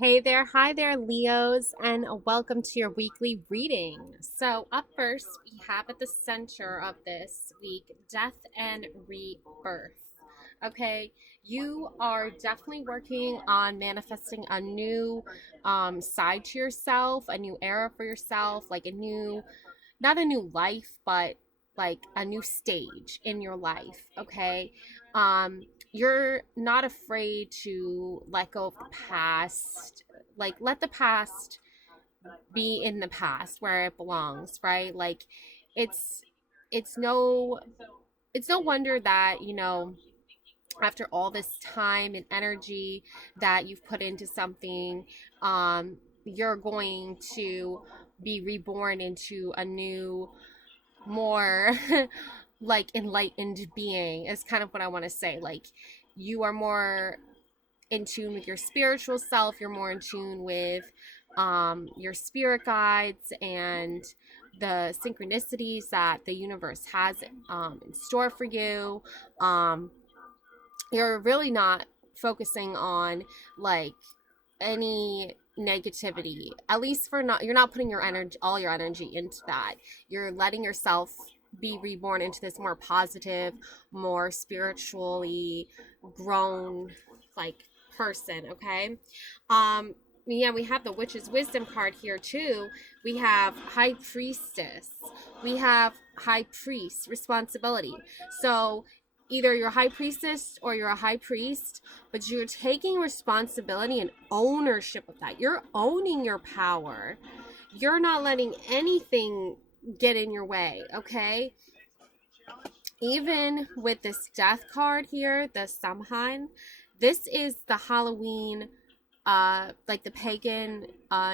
Hey there, hi there, Leos, and welcome to your weekly reading. So, up first, we have at the center of this week death and rebirth. Okay, you are definitely working on manifesting a new side to yourself, a new era for yourself, like a new, not a new life, but like a new stage in your life. Okay, you're not afraid to let go of the past, like let the past be in the past where it belongs, right? Like it's it's no it's no wonder that, after all this time and energy that you've put into something, you're going to be reborn into a new, more like enlightened being, is kind of what I want to say. Like you are more in tune with your spiritual self, you're more in tune with your spirit guides and the synchronicities that the universe has in store for you. um, you're really not focusing on like any negativity, at least for not, you're not putting your energy, all your energy into that. You're letting yourself be reborn into this more positive, more spiritually grown like person. Okay. um yeah, we have the witch's wisdom card here too. We have high priestess, we have high priest responsibility. So either you're a high priestess or you're a high priest, but you're taking responsibility and ownership of that. You're owning your power. You're not letting anything get in your way, okay? Even with this death card here, the Samhain, this is the Halloween, like the pagan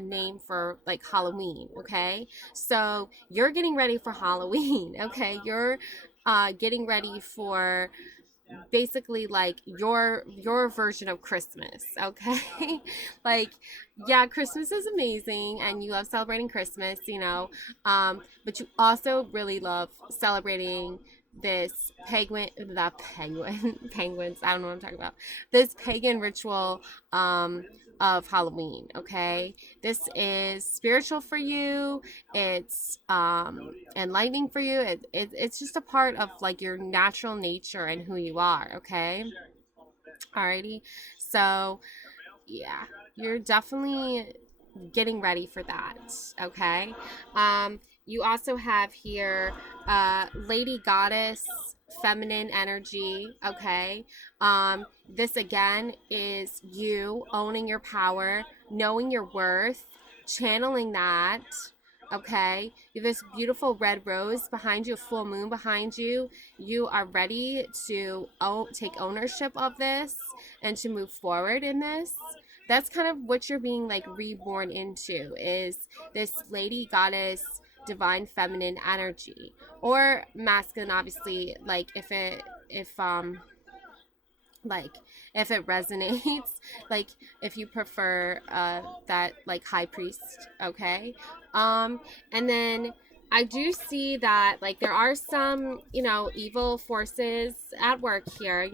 name for like Halloween, okay? So you're getting ready for Halloween, okay? You're getting ready for basically like your version of Christmas, okay? Like, yeah, Christmas is amazing and you love celebrating Christmas, but you also really love celebrating this penguins, I don't know what I'm talking about, this pagan ritual of Halloween, okay? This is spiritual for you. It's enlightening for you. It's just a part of like your natural nature and who you are, okay? Alrighty. So yeah, you're definitely getting ready for that, okay? You also have here Lady Goddess, feminine energy, okay? This again is you owning your power, knowing your worth, channeling that, okay? You have this beautiful red rose behind you, full moon behind you. You are ready to take ownership of this and to move forward in this. That's kind of what you're being like reborn into, is this lady goddess divine feminine energy, or masculine, obviously, like like if it resonates, like if you prefer that like high priest, okay? And then I do see that like there are some, evil forces at work here.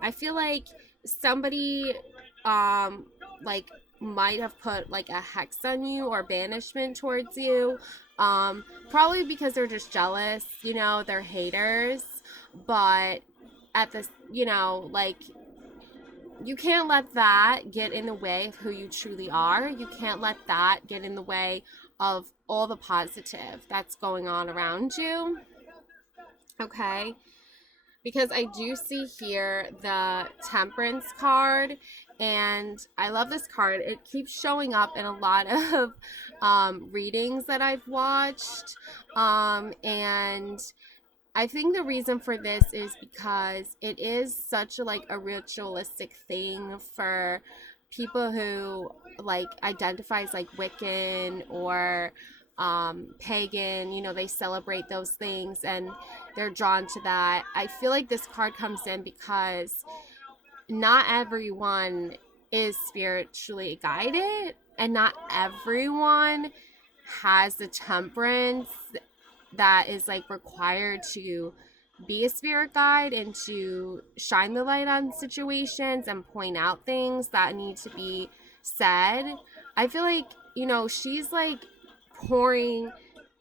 I feel like somebody like might have put like a hex on you or banishment towards you, probably because they're just jealous, they're haters. But at this, like, you can't let that get in the way of who you truly are. You can't let that get in the way of all the positive that's going on around you, okay? Because I do see here the Temperance card, and I love this card. It keeps showing up in a lot of readings that I've watched, and I think the reason for this is because it is such like a ritualistic thing for people who like identify as like Wiccan or pagan. They celebrate those things and they're drawn to that. I feel like this card comes in because not everyone is spiritually guided, and not everyone has the temperance that is like required to be a spirit guide and to shine the light on situations and point out things that need to be said, I feel like, she's like pouring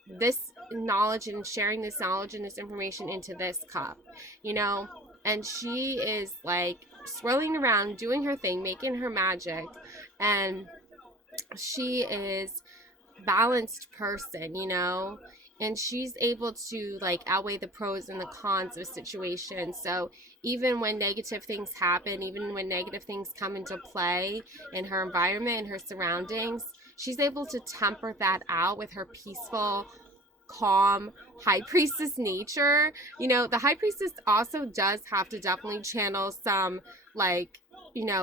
this knowledge and sharing this knowledge and this information into this cup, you know, and she is like swirling around, doing her thing, making her magic, and she is balanced person, and she's able to like outweigh the pros and the cons of a situation. So even when negative things happen, even when negative things come into play in her environment and her surroundings, she's able to temper that out with her peaceful, calm high priestess nature. The high priestess also does have to definitely channel some like,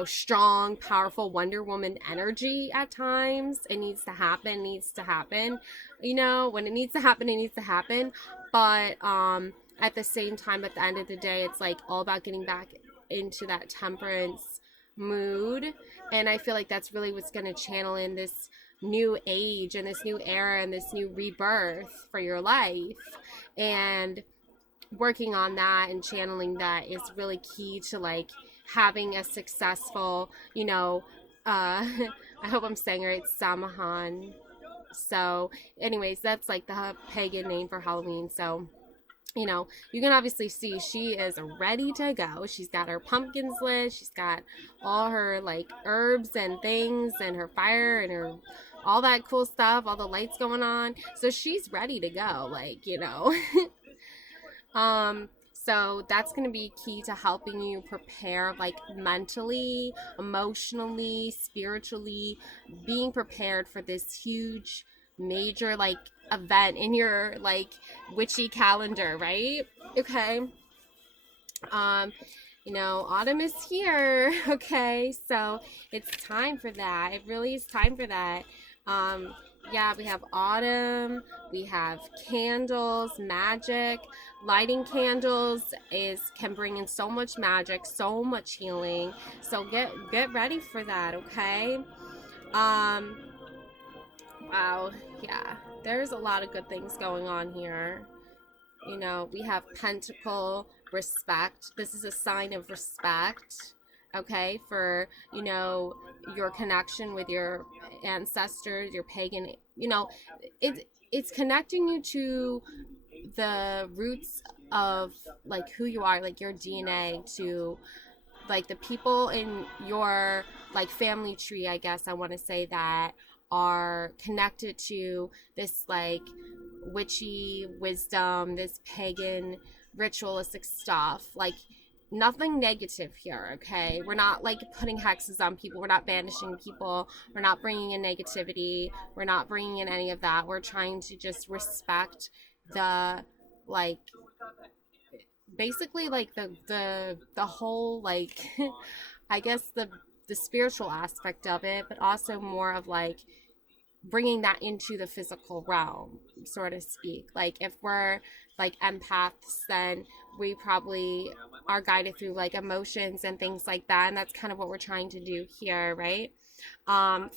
strong, powerful Wonder Woman energy at times. It needs to happen, when it needs to happen, it needs to happen. But at the same time, at the end of the day, it's like all about getting back into that temperance mood. And I feel like that's really what's going to channel in this new age and this new era and this new rebirth for your life. And working on that and channeling that is really key to like having a successful, I hope I'm saying it right, Samahan. So anyways, that's like the pagan name for Halloween. So you can obviously see she is ready to go. She's got her pumpkins lit. She's got all her like herbs and things and her fire and her all that cool stuff, all the lights going on. So she's ready to go, so that's going to be key to helping you prepare like mentally, emotionally, spiritually, being prepared for this huge major like event in your like witchy calendar, right? Okay. um Autumn is here. Okay, so it's time for that. It really is time for that. Yeah, we have autumn, we have candles, magic. Lighting candles is can bring in so much magic, so much healing. So get ready for that, okay? um wow, yeah, there's a lot of good things going on here. We have pentacle, respect. This is a sign of respect, okay, for, your connection with your ancestors, your pagan, it's connecting you to the roots of like who you are, like your DNA, to like the people in your like family tree, I guess I want to say, that are connected to this like witchy wisdom, this pagan ritualistic stuff. Like nothing negative here, okay? We're not like putting hexes on people. We're not banishing people. We're not bringing in negativity. We're not bringing in any of that. We're trying to just respect the like basically like the whole like I guess the spiritual aspect of it, but also more of like bringing that into the physical realm, so to speak. Like if we're like empaths, then we probably are guided through like emotions and things like that, and that's kind of what we're trying to do here, right?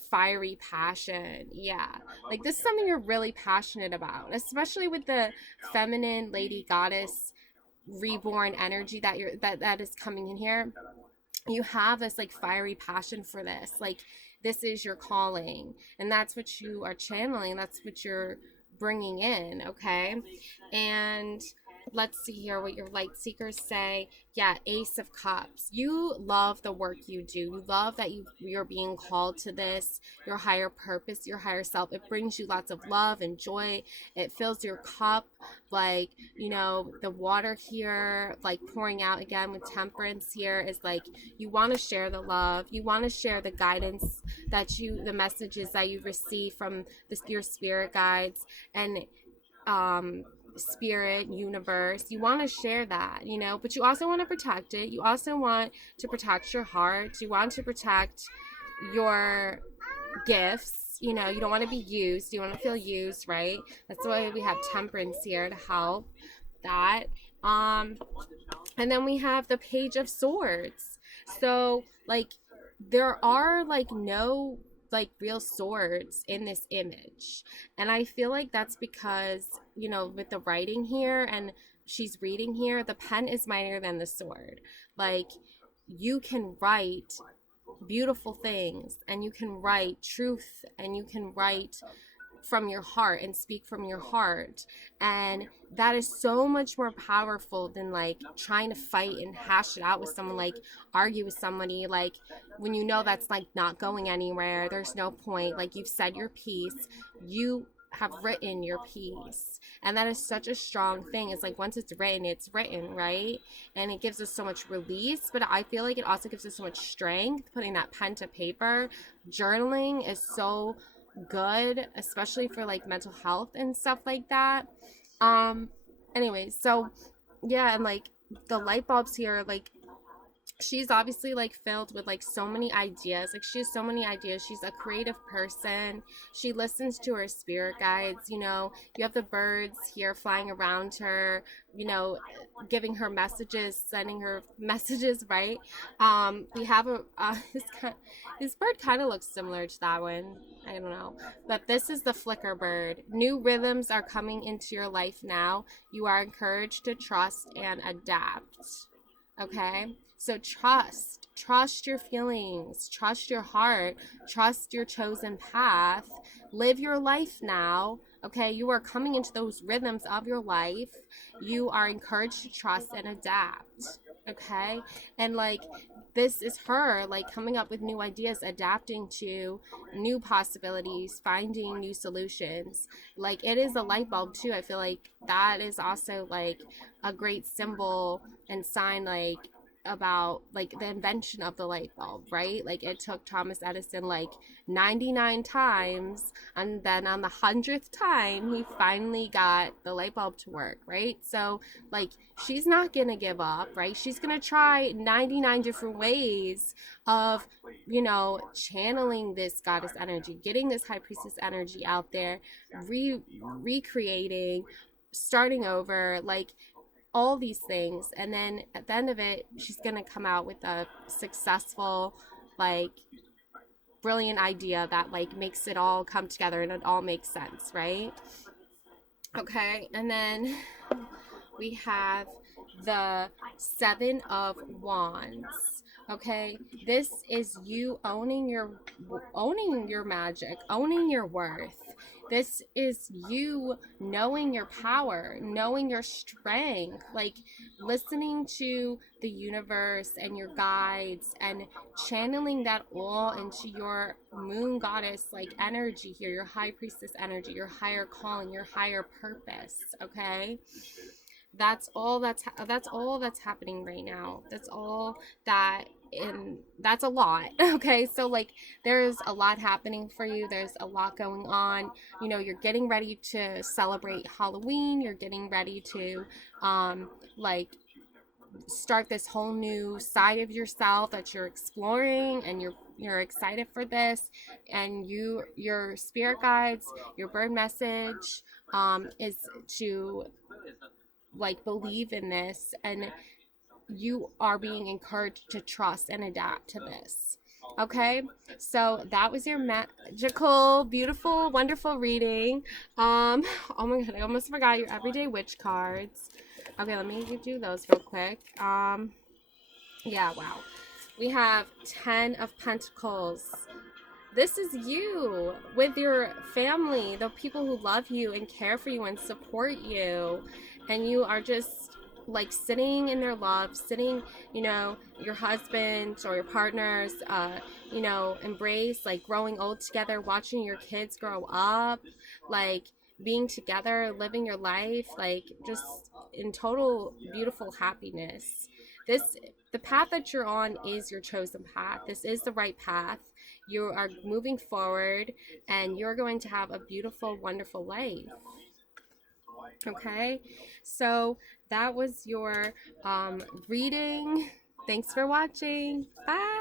Fiery passion, yeah, like this is something you're really passionate about, especially with the feminine lady goddess reborn energy that is coming in here. You have this like fiery passion for this, like this is your calling, and that's what you are channeling, that's what you're bringing in, okay? And let's see here what your light seekers say. Yeah, Ace of Cups. You love the work you do. You love that you're being called to this, your higher purpose, your higher self. It brings you lots of love and joy. It fills your cup, like, the water here, like pouring out again with temperance here is like you want to share the love, you want to share the guidance the messages that you receive from your spirit guides and spirit universe. You want to share that, but you also want to protect it. You also want to protect your heart. You want to protect your gifts. You don't want to be used. You want to feel used, right? That's why we have temperance here to help that. And then we have the Page of Swords. So like there are like no like real swords in this image, and I feel like that's because with the writing here and she's reading here, the pen is mightier than the sword. Like you can write beautiful things, and you can write truth, and you can write from your heart and speak from your heart. And that is so much more powerful than like trying to fight and hash it out with someone, like argue with somebody, like when you know that's like not going anywhere, there's no point, like you've said your piece, you have written your piece. And that is such a strong thing. It's like once it's written, right? And it gives us so much release, but I feel like it also gives us so much strength putting that pen to paper. Journaling is so good, especially for like mental health and stuff like that. Um, anyways, so yeah, and like the light bulbs here, like she's obviously like filled with like so many ideas. Like she has so many ideas. She's a creative person. She listens to her spirit guides. You know, you have the birds here flying around her, you know, giving her messages, sending her messages, right? We have a this bird kind of looks similar to that one. I don't know, but this is the flicker bird. New rhythms are coming into your life now. You are encouraged to trust and adapt. Okay? So trust your feelings, trust your heart, trust your chosen path. Live your life now. Okay? You are coming into those rhythms of your life. You are encouraged to trust and adapt. Okay? And like this is her like coming up with new ideas, adapting to new possibilities, finding new solutions. Like it is a light bulb too. I feel like that is also like a great symbol and sign, like about like the invention of the light bulb, right? Like it took Thomas Edison like 99 times, and then on the 100th time he finally got the light bulb to work, right? So like she's not gonna give up, right? She's gonna try 99 different ways of, you know, channeling this goddess energy, getting this high priestess energy out there, recreating, starting over, like all these things. And then at the end of it, she's going to come out with a successful, like, brilliant idea that, like, makes it all come together and it all makes sense, right? Okay. And then we have the Seven of Wands. Okay, this is you owning your magic, owning your worth. This is you knowing your power, knowing your strength, like listening to the universe and your guides and channeling that all into your moon goddess like energy here, your high priestess energy, your higher calling, your higher purpose. Okay, that's all that's happening right now. That's all that, and that's a lot. Okay, so like there's a lot happening for you, there's a lot going on. You know, you're getting ready to celebrate Halloween, you're getting ready to like start this whole new side of yourself that you're exploring, and you're excited for this. And your spirit guides, your bird message is to like believe in this, and you are being encouraged to trust and adapt to this. Okay, so that was your magical, beautiful, wonderful reading. Oh my god, I almost forgot your everyday witch cards. Okay, let me do those real quick. Yeah, wow, we have 10 of Pentacles. This is you with your family, the people who love you and care for you and support you. And you are just like sitting in their love, sitting, you know, your husband or your partners, you know, embrace, like growing old together, watching your kids grow up, like being together, living your life, like just in total beautiful happiness. This, the path that you're on is your chosen path. This is the right path. You are moving forward, and you're going to have a beautiful, wonderful life. Okay, so that was your reading. Thanks for watching. Bye.